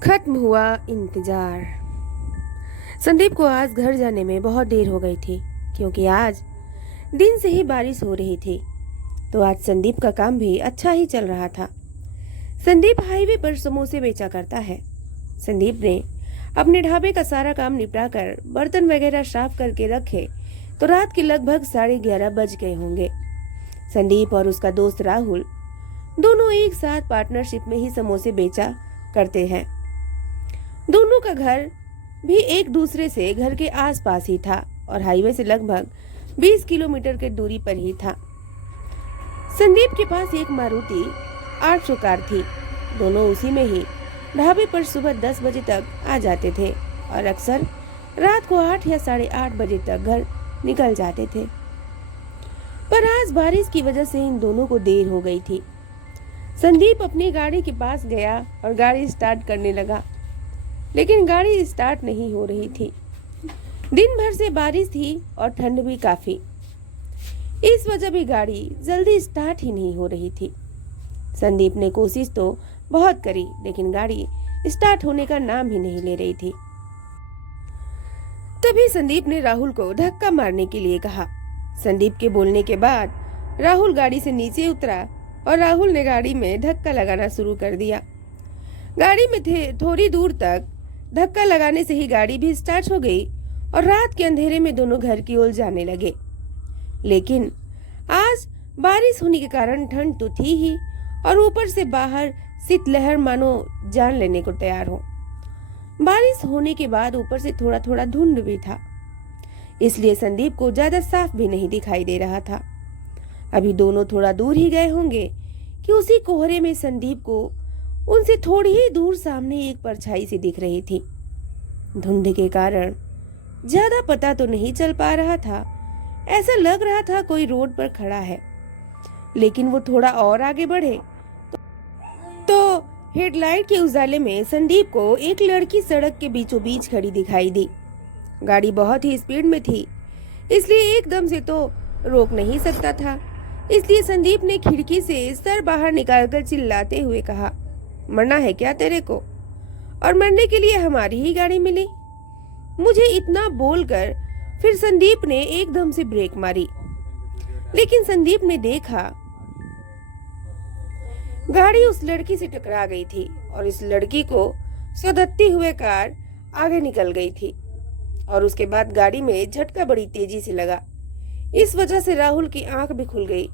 खत्म हुआ इंतजार। संदीप को आज घर जाने में बहुत देर हो गई थी क्योंकि आज दिन से ही बारिश हो रही थी। तो आज संदीप का काम भी अच्छा ही चल रहा था। संदीप हाईवे पर समोसे बेचा करता है। संदीप ने अपने ढाबे का सारा काम निपटाकर बर्तन वगैरह साफ करके रखे तो रात के लगभग 11:30 बज गए होंगे। संदीप और उसका दोस्त राहुल दोनों एक साथ पार्टनरशिप में ही समोसे बेचा करते हैं। दोनों का घर भी एक दूसरे से घर के आसपास ही था और हाईवे से लगभग 20 किलोमीटर की दूरी पर ही था। संदीप के पास एक मारुति 800 कार थी। दोनों उसी में ही ढाबे पर सुबह 10 बजे तक आ जाते थे और अक्सर रात को 8 या 8:30 बजे तक घर निकल जाते थे। पर आज बारिश की वजह से इन दोनों को देर हो गई थी। संदीप अपनी गाड़ी के पास गया और गाड़ी स्टार्ट करने लगा, लेकिन गाड़ी स्टार्ट नहीं हो रही थी। दिन भर से बारिश थी और ठंड भी काफी। इस वजह भी गाड़ी जल्दी स्टार्ट ही नहीं हो रही थी। संदीप ने कोशिश तो बहुत करी, लेकिन गाड़ी स्टार्ट होने का नाम ही नहीं ले रही थी। तभी संदीप ने राहुल को धक्का मारने के लिए कहा। संदीप के बोलने के बाद राहुल गाड़ी से नीचे उतरा और राहुल ने गाड़ी में धक्का लगाना शुरू कर दिया। गाड़ी में थे थोड़ी दूर तक धक्का लगाने से ही गाड़ी भी स्टार्ट हो गई और रात के अंधेरे में दोनों घर की ओर जाने लगे। लेकिन आज बारिश होने के कारण ठंड तो थी ही और ऊपर से बाहर शीतलहर मानो जान लेने को तैयार हो। बारिश होने के बाद ऊपर से थोड़ा थोड़ा धुंध भी था, इसलिए संदीप को ज्यादा साफ भी नहीं दिखाई दे रहा था। अभी दोनों थोड़ा दूर ही गए होंगे कि उसी कोहरे में संदीप को उनसे थोड़ी ही दूर सामने एक परछाई सी दिख रही थी। धुंध के कारण ज्यादा पता तो नहीं चल पा रहा था। ऐसा लग रहा था कोई रोड पर खड़ा है, लेकिन वो थोड़ा और आगे बढ़े तो हेडलाइट के उजाले में संदीप को एक लड़की सड़क के बीचों बीच खड़ी दिखाई दी। गाड़ी बहुत ही स्पीड में थी, इसलिए एकदम से तो रोक नहीं सकता था। इसलिए संदीप ने खिड़की से सर बाहर निकालकर चिल्लाते हुए कहा, मरना है क्या तेरे को? और मरने के लिए हमारी ही गाड़ी मिली। मुझे इतना बोलकर फिर संदीप ने एकदम से ब्रेक मारी, लेकिन संदीप ने देखा गाड़ी उस लड़की से टकरा गई थी और इस लड़की को सदत्ती हुए कार आगे निकल गई थी और उसके बाद गाड़ी में झटका बड़ी तेजी से लगा। इस वजह से राहुल की आंख भी खुल गई।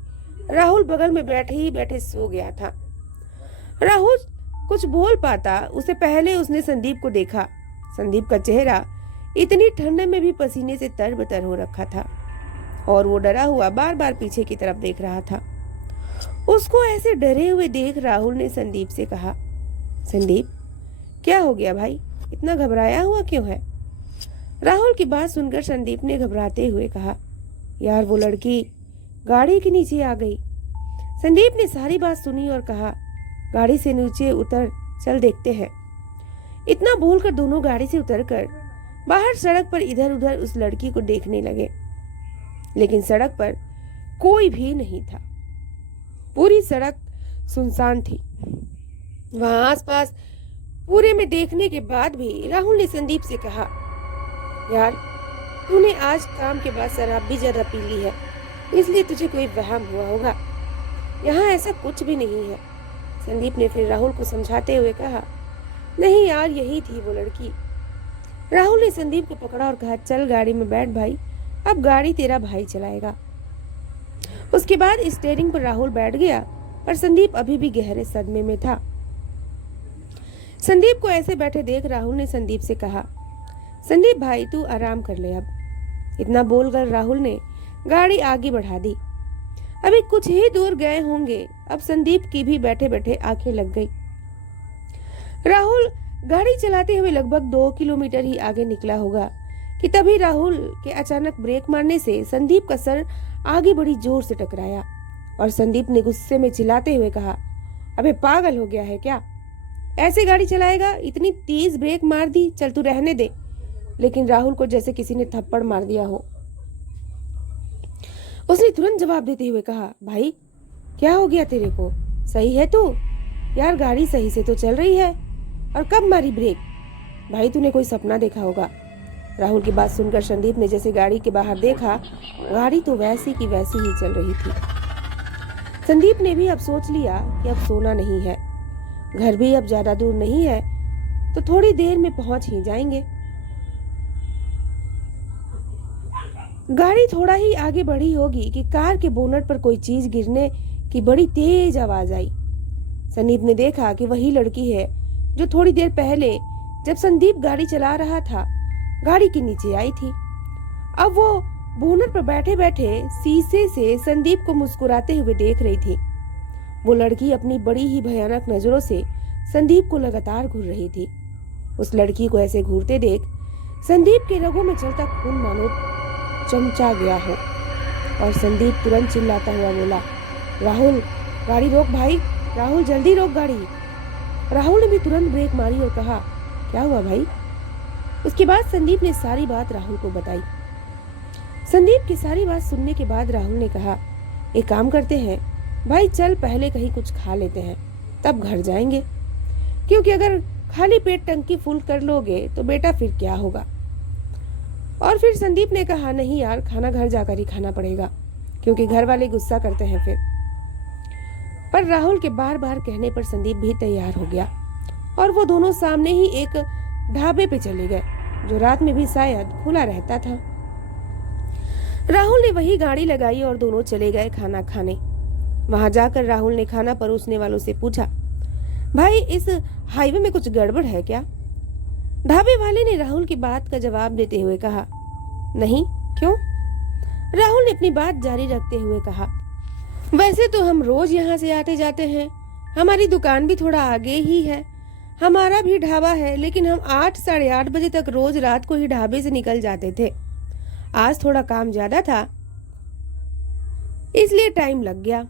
राहुल बगल में बैठे ही बैठे सो गया था। राहुल कुछ बोल पाता उससे पहले उसने संदीप को देखा। संदीप का चेहरा इतनी ठंड में भी पसीने से तरबतर हो रखा था और वो डरा हुआ बार बार पीछे की तरफ देख रहा था। उसको ऐसे डरे हुए देख राहुल ने संदीप से कहा, संदीप क्या हो गया भाई, इतना घबराया हुआ क्यों है? राहुल की बात सुनकर संदीप ने घबराते हुए कहा, यार वो लड़की गाड़ी के नीचे आ गई। संदीप ने सारी बात सुनी और कहा, गाड़ी से नीचे उतर, चल देखते हैं। इतना बोलकर दोनों गाड़ी से उतरकर बाहर सड़क पर इधर उधर उस लड़की को देखने लगे, लेकिन सड़क पर कोई भी नहीं था। पूरी सड़क सुनसान थी। वहां आसपास पूरे में देखने के बाद भी राहुल ने संदीप से कहा, यार तूने आज काम के बाद शराब भी ज्यादा पी ली है, इसलिए तुझे कोई वहम हुआ होगा। यहाँ ऐसा कुछ भी नहीं है। संदीप ने फिर राहुल को समझाते हुए कहा, नहीं यार यही थी वो लड़की। राहुल ने संदीप को पकड़ा और कहा, चल गाड़ी में बैठ भाई, अब गाड़ी तेरा भाई चलाएगा। उसके बाद स्टीयरिंग पर राहुल बैठ गया, पर संदीप अभी भी गहरे सदमे में था। संदीप को ऐसे बैठे देख राहुल ने संदीप से कहा, संदीप भाई तू आराम कर ले अब। इतना बोलकर राहुल ने गाड़ी आगे बढ़ा दी। अभी कुछ ही दूर गए होंगे, अब संदीप की भी बैठे बैठे आंखें लग गई। राहुल गाड़ी चलाते हुए लगभग 2 किलोमीटर ही आगे निकला होगा कि तभी राहुल के अचानक ब्रेक मारने से संदीप का सर आगे बड़ी जोर से टकराया और संदीप ने गुस्से में चिल्लाते हुए कहा, अबे पागल हो गया है क्या? ऐसे गाड़ी चलाएगा? इतनी तेज ब्रेक मार दी, चल तू रहने दे। लेकिन राहुल को जैसे किसी ने थप्पड़ मार दिया हो। उसने तुरंत जवाब देते हुए कहा, भाई क्या हो गया तेरे को? सही है तू? यार गाड़ी सही से तो चल रही है। और कब मारी ब्रेक? भाई तूने कोई सपना देखा होगा। राहुल की बात सुनकर संदीप ने जैसे गाड़ी के बाहर देखा, गाड़ी तो वैसी की वैसी ही चल रही थी। संदीप ने भी अब सोच लिया कि अब सोना नहीं है, घर भी अब ज्यादा दूर नहीं है, तो थोड़ी देर में पहुंच ही जाएंगे। गाड़ी थोड़ा ही आगे बढ़ी होगी कि कार के बोनट पर कोई चीज गिरने की बड़ी तेज आवाज आई। संदीप ने देखा कि वही लड़की है जो थोड़ी देर पहले जब संदीप गाड़ी चला रहा था, गाड़ी के नीचे आई थी। अब वो बोनट पर बैठे बैठे शीशे से संदीप को मुस्कुराते हुए देख रही थी। वो लड़की अपनी बड़ी ही भयानक नजरों से संदीप को लगातार घूर रही थी। उस लड़की को ऐसे घूरते देख संदीप के रगों में चलता खून मानो चमचा गया हो और संदीप तुरंत चिल्लाता हुआ बोला, राहुल गाड़ी रोक भाई, राहुल जल्दी रोक गाड़ी। राहुल ने भी तुरंत ब्रेक मारी और कहा, क्या हुआ भाई? उसके बाद संदीप ने सारी बात राहुल को बताई। संदीप की सारी बात सुनने के बाद राहुल ने कहा, एक काम करते हैं भाई, चल पहले कहीं कुछ खा लेते हैं, तब घर जाएंगे, क्योंकि अगर खाली पेट टंकी फुल कर लोगे तो बेटा फिर क्या होगा। और फिर संदीप ने कहा, नहीं यार, खाना घर जाकर ही खाना पड़ेगा, क्योंकि घर वाले गुस्सा करते हैं फिर। पर राहुल के बार बार कहने पर संदीप भी तैयार हो गया और वो दोनों सामने ही एक ढाबे पे चले गए, जो रात में भी शायद खुला रहता था। राहुल ने वही गाड़ी लगाई और दोनों चले गए खाना खाने। वहां जाकर राहुल ने खाना परोसने वालों से पूछा, भाई इस हाईवे में कुछ गड़बड़ है क्या? ढाबे वाले ने राहुल की बात का जवाब देते हुए कहा, नहीं, क्यों? राहुल ने अपनी बात जारी रखते हुए कहा, वैसे तो हम रोज यहाँ से आते जाते हैं, हमारी दुकान भी थोड़ा आगे ही है, हमारा भी ढाबा है, लेकिन हम 8 साढ़े 8 बजे तक रोज रात को ही ढाबे से निकल जाते थे। आज थोड़ा काम ज्यादा था, इसलिए टाइम लग गया।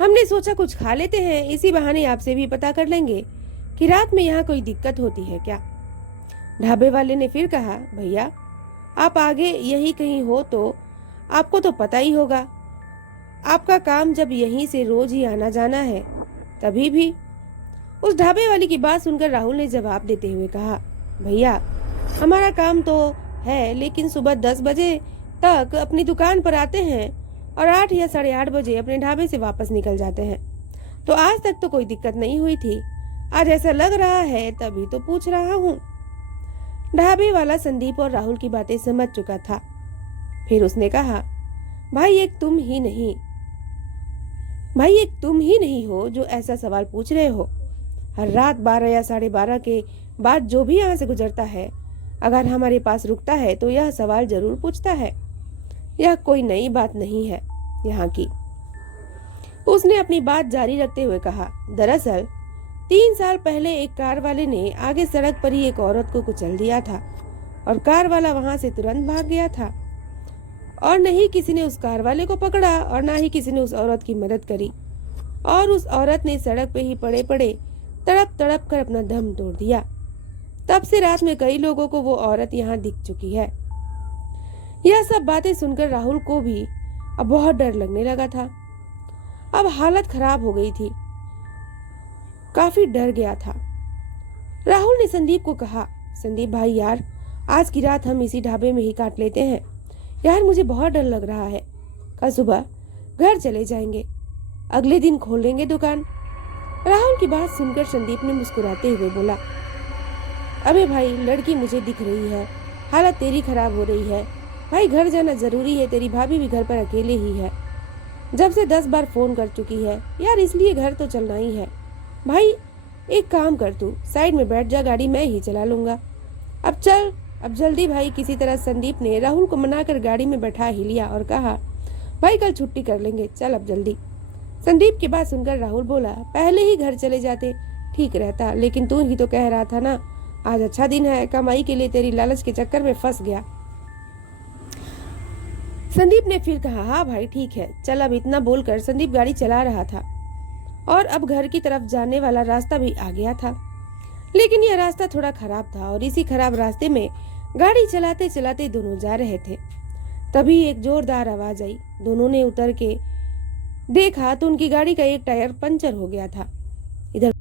हमने सोचा कुछ खा लेते हैं, इसी बहाने आपसे भी पता कर लेंगे कि रात में यहाँ कोई दिक्कत होती है क्या। ढाबे वाले ने फिर कहा, भैया आप आगे यही कहीं हो तो आपको तो पता ही होगा, आपका काम जब यहीं से रोज ही आना जाना है तभी भी। उस ढाबे वाले की बात सुनकर राहुल ने जवाब देते हुए कहा, भैया हमारा काम तो है, लेकिन सुबह 10 बजे तक अपनी दुकान पर आते हैं और 8 या साढ़े 8 बजे अपने ढाबे से वापस निकल जाते हैं, तो आज तक तो कोई दिक्कत नहीं हुई थी, आज ऐसा लग रहा है तभी तो पूछ रहा हूँ। ढाबे वाला संदीप और राहुल की बातें समझ चुका था। फिर उसने कहा, भाई एक तुम ही नहीं हो जो ऐसा सवाल पूछ रहे हो। हर रात 12 या साढ़े 12 के बाद जो भी यहाँ से गुजरता है, अगर हमारे पास रुकता है तो यह सवाल जरूर पूछता है। यह कोई नई बात नहीं है यहाँ की। उसने अपनी बात जारी रखते हुए कहा, दरअसल 3 साल पहले एक कार वाले ने आगे सड़क पर ही एक औरत को कुचल दिया था और कार वाला वहां से तुरंत भाग गया था, और नहीं किसी ने उस कार वाले को पकड़ा और ना ही किसी ने उस औरत की मदद करी, और उस औरत ने सड़क पे ही पड़े पड़े तड़प तड़प कर अपना दम तोड़ दिया। तब से रात में कई लोगों को वो औरत यहाँ दिख चुकी है। यह सब बातें सुनकर राहुल को भी अब बहुत डर लगने लगा था। अब हालत खराब हो गई थी, काफी डर गया था। राहुल ने संदीप को कहा, संदीप भाई यार, आज की रात हम इसी ढाबे में ही काट लेते हैं यार, मुझे बहुत डर लग रहा है। कल सुबह घर चले जाएंगे, अगले दिन खोलेंगे दुकान। राहुल की बात सुनकर संदीप ने मुस्कुराते हुए बोला, अबे भाई लड़की मुझे दिख रही है, हालत तेरी खराब हो रही है भाई, घर जाना जरूरी है, तेरी भाभी भी घर पर अकेले ही है, जब से 10 बार फोन कर चुकी है यार, इसलिए घर तो चलना ही है। भाई एक काम कर, तू साइड में बैठ जा, गाड़ी मैं ही चला लूंगा। अब चल, अब जल्दी भाई। किसी तरह संदीप ने राहुल को मनाकर गाड़ी में बैठा ही लिया और कहा, भाई कल छुट्टी कर लेंगे, चल अब जल्दी। संदीप की बात सुनकर राहुल बोला, पहले ही घर चले जाते ठीक रहता, लेकिन तू ही तो कह रहा था ना आज अच्छा दिन है, कमाई के लिए तेरी लालच के चक्कर में फंस गया। संदीप ने फिर कहा, हाँ भाई ठीक है, चल। अब इतना बोलकर संदीप गाड़ी चला रहा था और अब घर की तरफ जाने वाला रास्ता भी आ गया था, लेकिन यह रास्ता थोड़ा खराब था और इसी खराब रास्ते में गाड़ी चलाते चलाते दोनों जा रहे थे। तभी एक जोरदार आवाज आई। दोनों ने उतर के देखा तो उनकी गाड़ी का एक टायर पंचर हो गया था। इधर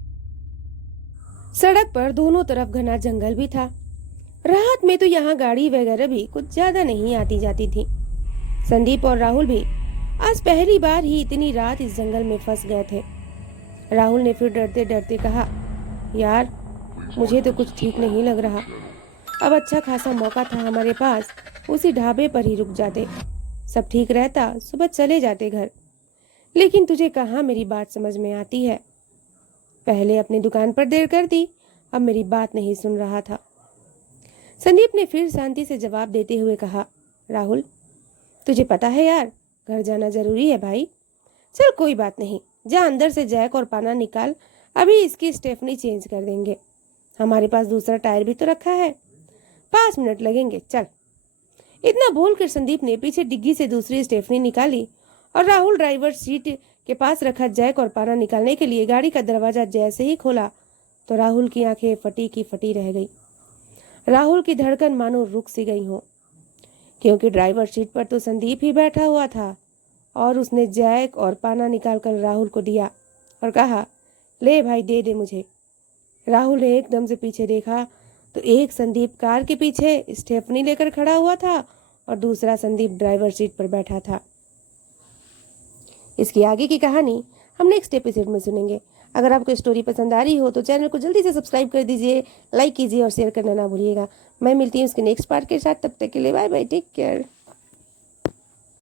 सड़क पर दोनों तरफ घना जंगल भी था। रात में तो यहाँ गाड़ी वगैरह भी कुछ ज्यादा नहीं आती जाती थी। संदीप और राहुल भी आज पहली बार ही इतनी रात इस जंगल में फंस गए थे। राहुल ने फिर डरते डरते कहा, यार मुझे तो कुछ ठीक नहीं लग रहा। अब अच्छा खासा मौका था हमारे पास, उसी ढाबे पर ही रुक जाते, सब ठीक रहता, सुबह चले जाते घर। लेकिन तुझे कहाँ मेरी बात समझ में आती है। पहले अपनी दुकान पर देर कर दी, अब मेरी बात नहीं सुन रहा था। संदीप ने फिर शांति से जवाब देते हुए कहा, राहुल तुझे पता है यार, घर जाना जरूरी है भाई। चल कोई बात नहीं, जा अंदर से जैक और पाना निकाल, अभी इसकी स्टेफनी चेंज कर देंगे। हमारे पास दूसरा टायर भी तो रखा है, 5 मिनट लगेंगे, चल। इतना बोलकर संदीप ने पीछे डिग्गी से दूसरी स्टेफनी निकाली और राहुल ड्राइवर सीट के पास रखा जैक और पाना निकालने के लिए गाड़ी का दरवाजा जैसे ही खोला तो राहुल की आंखें फटी की फटी रह गई। राहुल की धड़कन मानो रुक सी गई हो, क्योंकि ड्राइवर सीट पर तो संदीप ही बैठा हुआ था और उसने जैक और पाना निकालकर राहुल को दिया और कहा, ले भाई दे दे मुझे। राहुल ने एकदम से पीछे देखा तो एक संदीप कार के पीछे स्टेफनी लेकर खड़ा हुआ था और दूसरा संदीप ड्राइवर सीट पर बैठा था। इसकी आगे की कहानी हम नेक्स्ट एपिसोड में सुनेंगे। अगर आपको स्टोरी पसंद आ रही हो तो चैनल को जल्दी से सब्सक्राइब कर दीजिए, लाइक कीजिए और शेयर करना ना भूलिएगा। मैं मिलती हूँ इसके नेक्स्ट पार्ट के साथ, तब तक के लिए बाय बाय, टेक केयर।